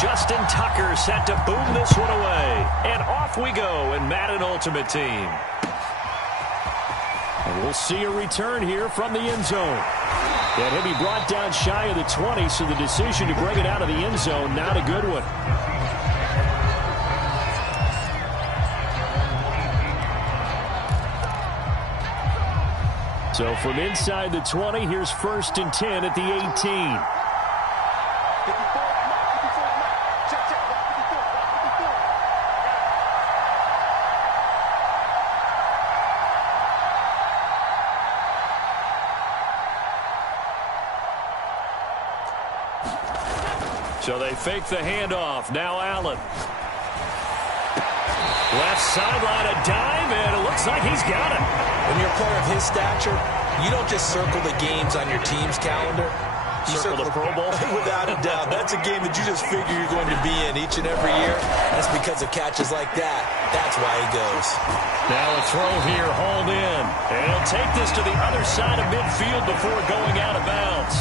Justin Tucker set to boom this one away. And off we go in Madden Ultimate Team. And we'll see a return here from the end zone. And he'll be brought down shy of the 20, so the decision to bring it out of the end zone, not a good one. So from inside the 20, here's 1st and 10 at the 18. So they fake the handoff. Now Allen. Left sideline, a dime, and it looks like he's got it. When you're a player of his stature, you don't just circle the games on your team's calendar. You circle the Pro Bowl? Without a doubt. That's a game that you just figure you're going to be in each and every year. That's because of catches like that. That's why he goes. Now a throw here, hauled in. And he'll take this to the other side of midfield before going out of bounds.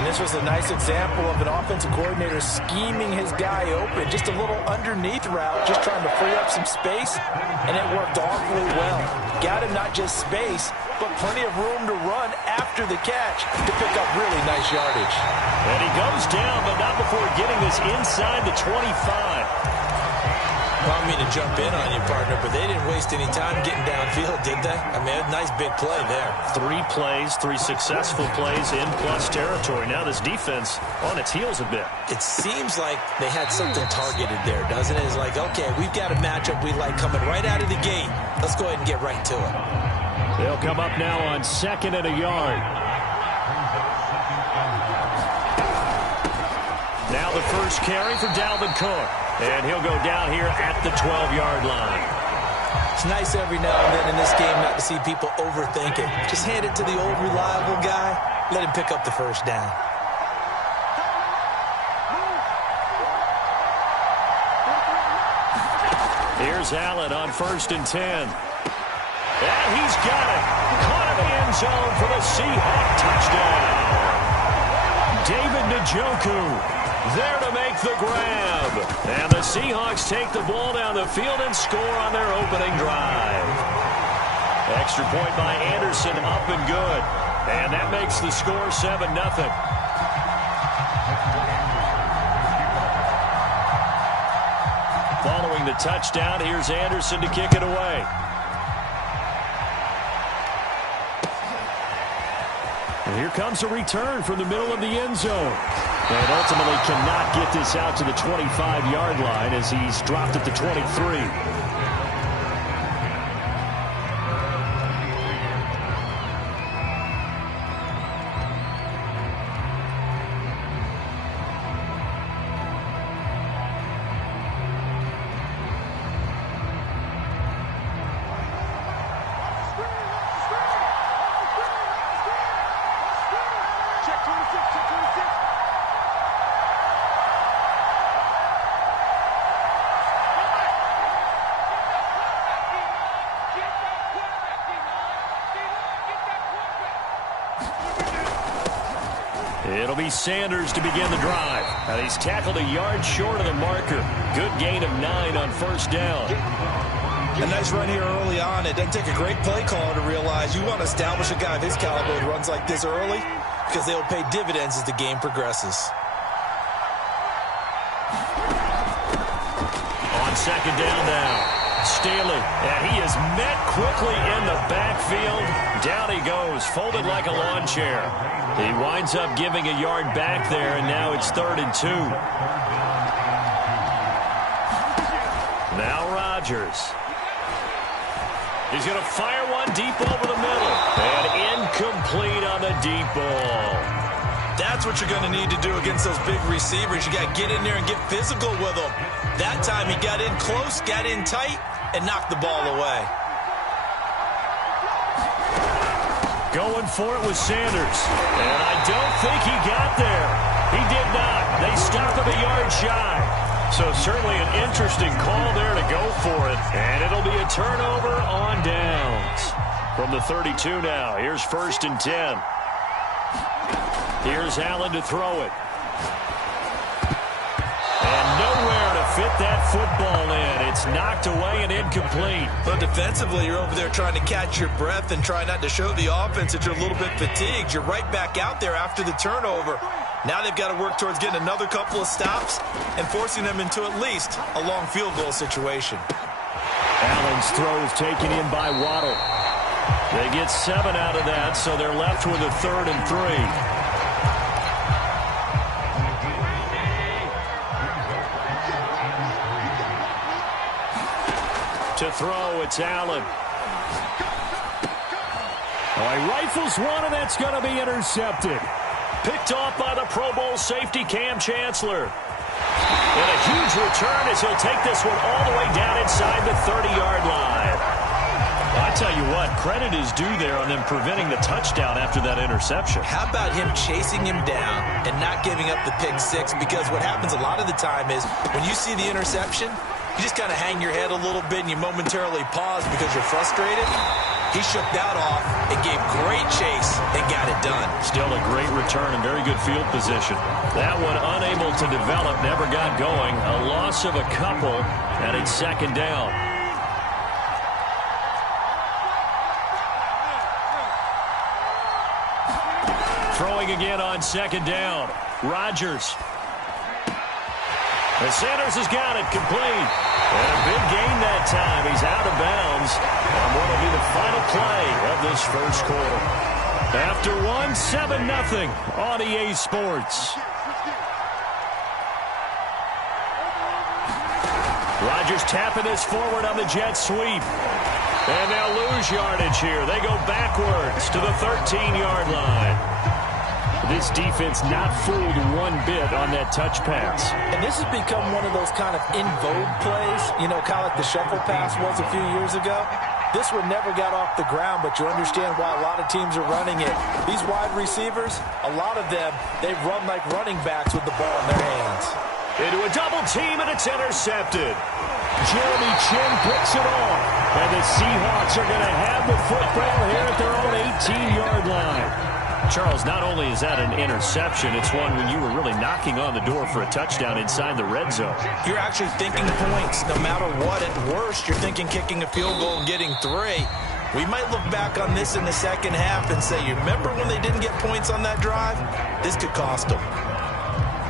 And this was a nice example of an offensive coordinator scheming his guy open. Just a little underneath route, just trying to free up some space, and it worked awfully well. Got him not just space, but plenty of room to run after the catch to pick up really nice yardage. And he goes down, but not before getting this inside the 25. Well, I mean to jump in on you, partner, but they didn't waste any time getting downfield, did they? I mean, a nice big play there. 3 plays, 3 successful plays in plus territory. Now this defense on its heels a bit. It seems like they had something targeted there, doesn't it? It's like, okay, we've got a matchup we like coming right out of the gate. Let's go ahead and get right to it. They'll come up now on 2nd and a yard. Now the first carry for Dalvin Cook. And he'll go down here at the 12-yard line. It's nice every now and then in this game not to see people overthink it. Just hand it to the old reliable guy. Let him pick up the first down. Here's Allen on 1st and 10. And he's got it. Caught in the end zone for the Seahawk touchdown. David Njoku there to make the grab. And the Seahawks take the ball down the field and score on their opening drive. Extra point by Anderson, up and good. And that makes the score 7-0. Following the touchdown, here's Anderson to kick it away. And here comes a return from the middle of the end zone. And ultimately cannot get this out to the 25-yard line as he's dropped at the 23. It'll be Sanders to begin the drive. And he's tackled a yard short of the marker. Good gain of 9 on 1st down. A nice run here early on. It doesn't take a great play caller to realize you want to establish a guy of his caliber who runs like this early because they'll pay dividends as the game progresses. On 2nd down now. Staley, and he is met quickly in the backfield. Down he goes, folded like a lawn chair. He winds up giving a yard back there, and now it's 3rd and 2. Now Rodgers. He's going to fire one deep over the middle. And incomplete on the deep ball. That's what you're going to need to do against those big receivers. You got to get in there and get physical with them. That time he got in close, got in tight, and knocked the ball away. Going for it with Sanders. And I don't think he got there. He did not. They stopped him a yard shy. So certainly an interesting call there to go for it. And it'll be a turnover on downs. From the 32 now, here's 1st and 10. Here's Allen to throw it. And nowhere to fit that football in. It's knocked away and incomplete. But defensively, you're over there trying to catch your breath and try not to show the offense that you're a little bit fatigued. You're right back out there after the turnover. Now they've got to work towards getting another couple of stops and forcing them into at least a long field goal situation. Allen's throw is taken in by Waddle. They get 7 out of that, so they're left with a 3rd and 3. To throw, it's Allen. Oh, he rifles one, and that's going to be intercepted. Picked off by the Pro Bowl safety, Cam Chancellor. And a huge return as he'll take this one all the way down inside the 30-yard line. Well, I tell you what, credit is due there on them preventing the touchdown after that interception. How about him chasing him down and not giving up the pick six? Because what happens a lot of the time is when you see the interception, you just kind of hang your head a little bit and you momentarily pause because you're frustrated. He shook that off and gave great chase and got it done. Still a great return and very good field position. That one unable to develop, never got going. A loss of a couple, and it's 2nd down. Throwing again on 2nd down. Rodgers. And Sanders has got it complete. And a big gain that time. He's out of bounds on what will be the final play of this first quarter. After 7-0 on EA Sports. Rodgers tapping this forward on the jet sweep. And they'll lose yardage here. They go backwards to the 13-yard line. This defense not fooled one bit on that touch pass. And this has become one of those kind of in vogue plays, you know, kind of like the shuffle pass was a few years ago. This one never got off the ground, but you understand why a lot of teams are running it. These wide receivers, a lot of them, they run like running backs with the ball in their hands. Into a double team, and it's intercepted. Jeremy Chin picks it off. And the Seahawks are going to have the football here at their own 18-yard line. Charles, not only is that an interception, it's one when you were really knocking on the door for a touchdown inside the red zone. You're actually thinking points. No matter what, at worst, you're thinking kicking a field goal and getting 3. We might look back on this in the second half and say, you remember when they didn't get points on that drive? This could cost them.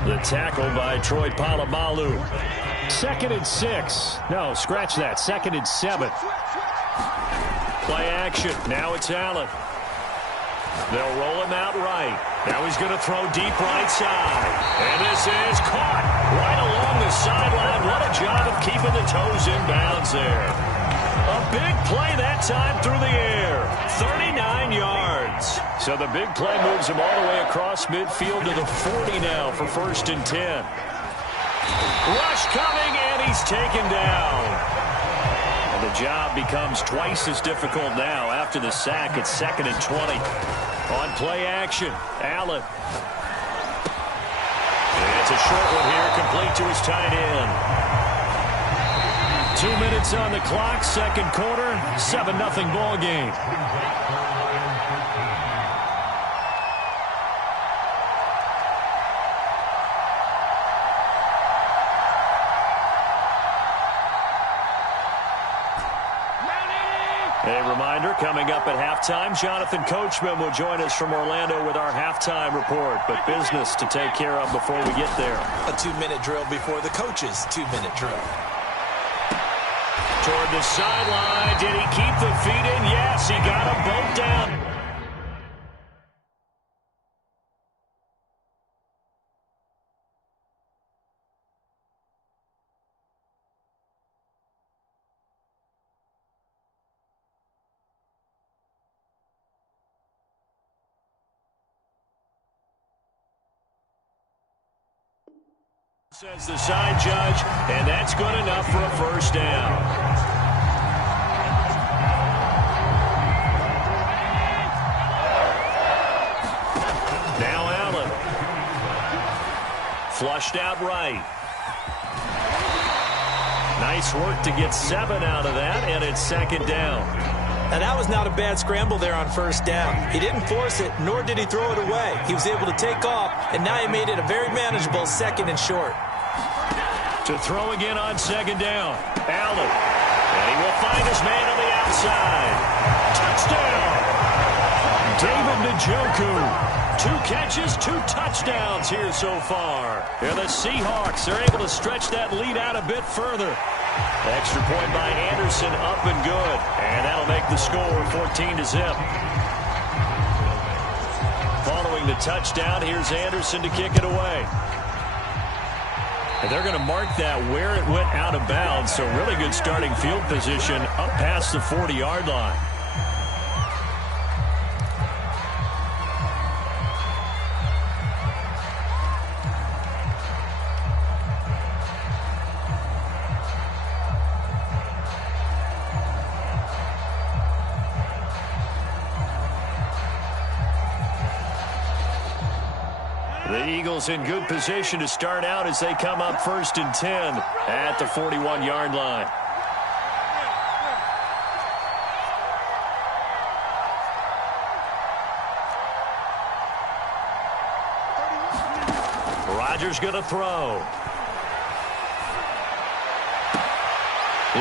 The tackle by Troy Polamalu. 2nd and 6. No, scratch that. 2nd and 7. Play action. Now it's Allen. They'll roll him out right. Now he's going to throw deep right side. And this is caught right along the sideline. What a job of keeping the toes in bounds there. A big play that time through the air. 39 yards. So the big play moves him all the way across midfield to the 40 now for 1st and 10. Rush coming, and he's taken down. And the job becomes twice as difficult now after the sack. It's 2nd and 20. On play action, Allen. And it's a short one here, complete to his tight end. 2 minutes on the clock, 2nd quarter, 7-0 ball game. A reminder, coming up at halftime, Jonathan Coachman will join us from Orlando with our halftime report. But business to take care of before we get there. A 2-minute drill before the coach's 2-minute drill. Toward the sideline. Did he keep the feet in? Yes, he got them both down. Says the side judge, and that's good enough for a first down. Now Allen. Flushed out right. Nice work to get 7 out of that, and it's 2nd down. Now, that was not a bad scramble there on 1st down. He didn't force it, nor did he throw it away. He was able to take off, and now he made it a very manageable 2nd and short. To throw again on second down. Allen. And he will find his man on the outside. Touchdown! David Njoku. 2 catches, 2 touchdowns here so far. And the Seahawks are able to stretch that lead out a bit further. Extra point by Anderson, up and good. And that'll make the score 14-0. Following the touchdown, here's Anderson to kick it away. And they're going to mark that where it went out of bounds, so really good starting field position up past the 40-yard line. The Eagles in good position to start out as they come up 1st and 10 at the 41-yard line. Rodgers going to throw.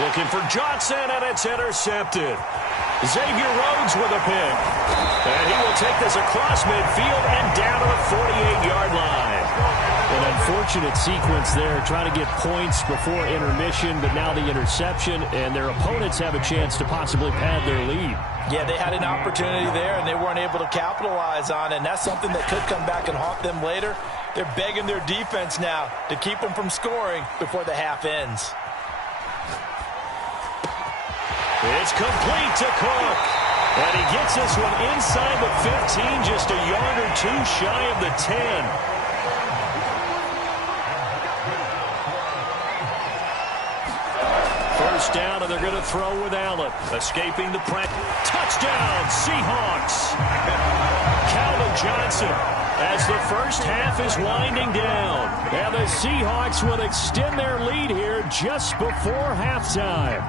Looking for Johnson, and it's intercepted. Xavier Rhodes with a pick. And he will take this across midfield and down to the 48-yard line. An unfortunate sequence there, trying to get points before intermission, but now the interception, and their opponents have a chance to possibly pad their lead. Yeah, they had an opportunity there, and they weren't able to capitalize on it, and that's something that could come back and haunt them later. They're begging their defense now to keep them from scoring before the half ends. It's complete to Cook. And he gets this one inside the 15, just a yard or 2 shy of the 10. First down, and they're going to throw with Allen. Escaping the press. Touchdown, Seahawks. Calvin Johnson as the first half is winding down. And the Seahawks will extend their lead here just before halftime.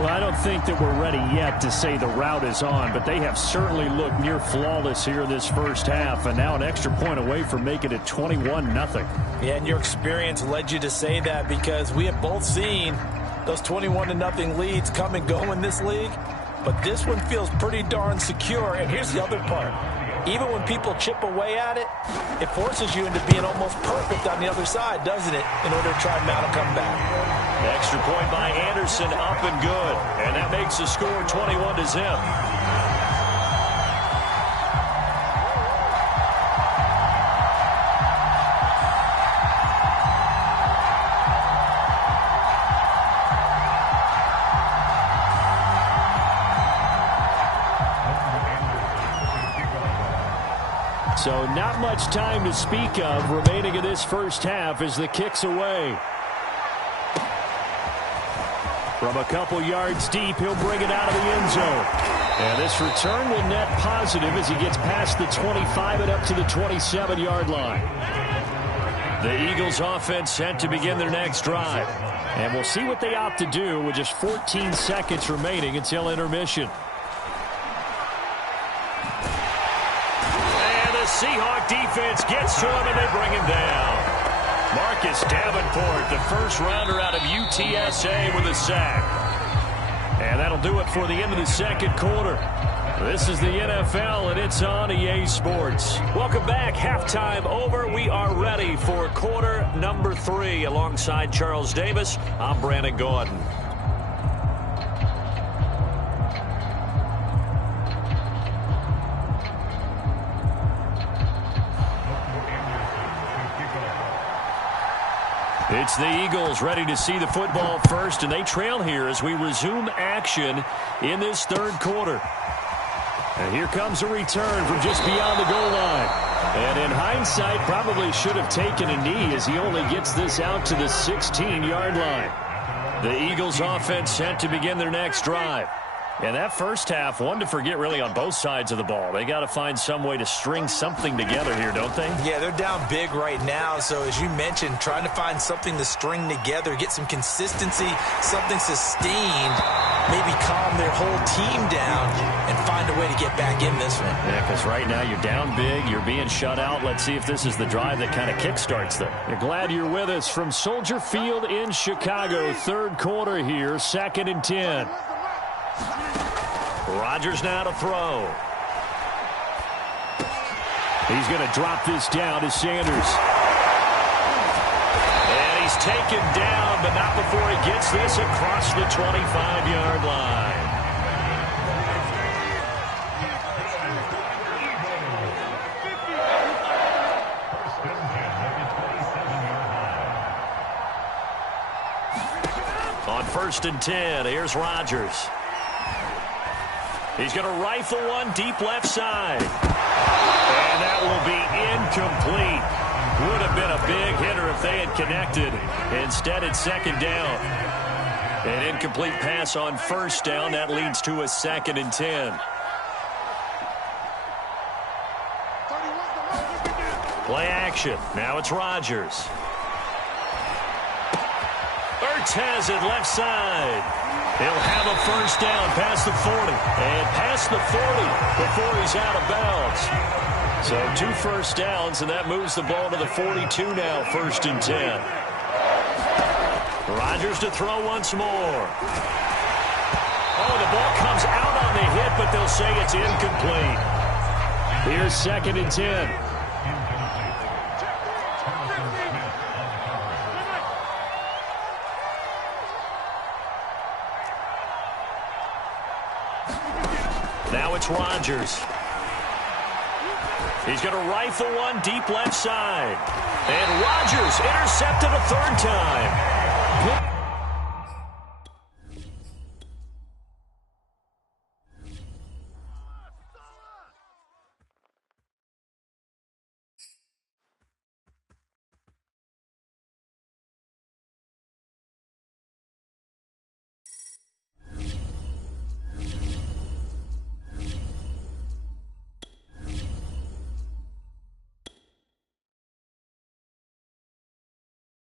Well, I don't think that we're ready yet to say the route is on, but they have certainly looked near flawless here this first half, and now an extra point away from making it 21-0. Yeah, and your experience led you to say that, because we have both seen those 21-0 leads come and go in this league, but this one feels pretty darn secure. And here's the other part. Even when people chip away at it, it forces you into being almost perfect on the other side, doesn't it, in order to try and mount a comeback. Extra point by Anderson, up and good. And that makes the score 21-0. So not much time to speak of remaining in this first half as the kick's away. From a couple yards deep, he'll bring it out of the end zone. And this return will net positive as he gets past the 25 and up to the 27-yard line. The Eagles offense set to begin their next drive. And we'll see what they opt to do with just 14 seconds remaining until intermission. And the Seahawk defense gets to him, and they bring him down. Marcus Davenport, the first rounder out of UTSA, with a sack. And that'll do it for the end of the second quarter. This is the NFL, and it's on EA Sports. Welcome back. Halftime over. We are ready for quarter number 3. Alongside Charles Davis, I'm Brandon Gordon. It's the Eagles ready to see the football first, and they trail here as we resume action in this third quarter. And here comes a return from just beyond the goal line. And in hindsight, probably should have taken a knee as he only gets this out to the 16-yard line. The Eagles offense set to begin their next drive. And that first half, one to forget really on both sides of the ball. They got to find some way to string something together here, don't they? Yeah, they're down big right now. So as you mentioned, trying to find something to string together, get some consistency, something sustained, maybe calm their whole team down and find a way to get back in this one. Yeah, because right now you're down big, you're being shut out. Let's see if this is the drive that kind of kickstarts them. You're glad you're with us from Soldier Field in Chicago. Third quarter here, 2nd and 10. Rodgers now to throw. He's going to drop this down to Sanders. And he's taken down, but not before he gets this across the 25-yard line. On 1st and 10, here's Rodgers. He's going to rifle one deep left side. And that will be incomplete. Would have been a big hitter if they had connected. Instead, it's 2nd down. An incomplete pass on 1st down. That leads to a 2nd and 10. Play action. Now it's Rodgers. Ertz has it left side. He'll have a 1st down past the 40. And past the 40 before he's out of bounds. So 2 first downs, and that moves the ball to the 42 now, 1st and 10. Rodgers to throw once more. Oh, the ball comes out on the hit, but they'll say it's incomplete. Here's 2nd and 10. Now it's Rodgers. He's going to rifle one deep left side. And Rodgers intercepted a 3rd time.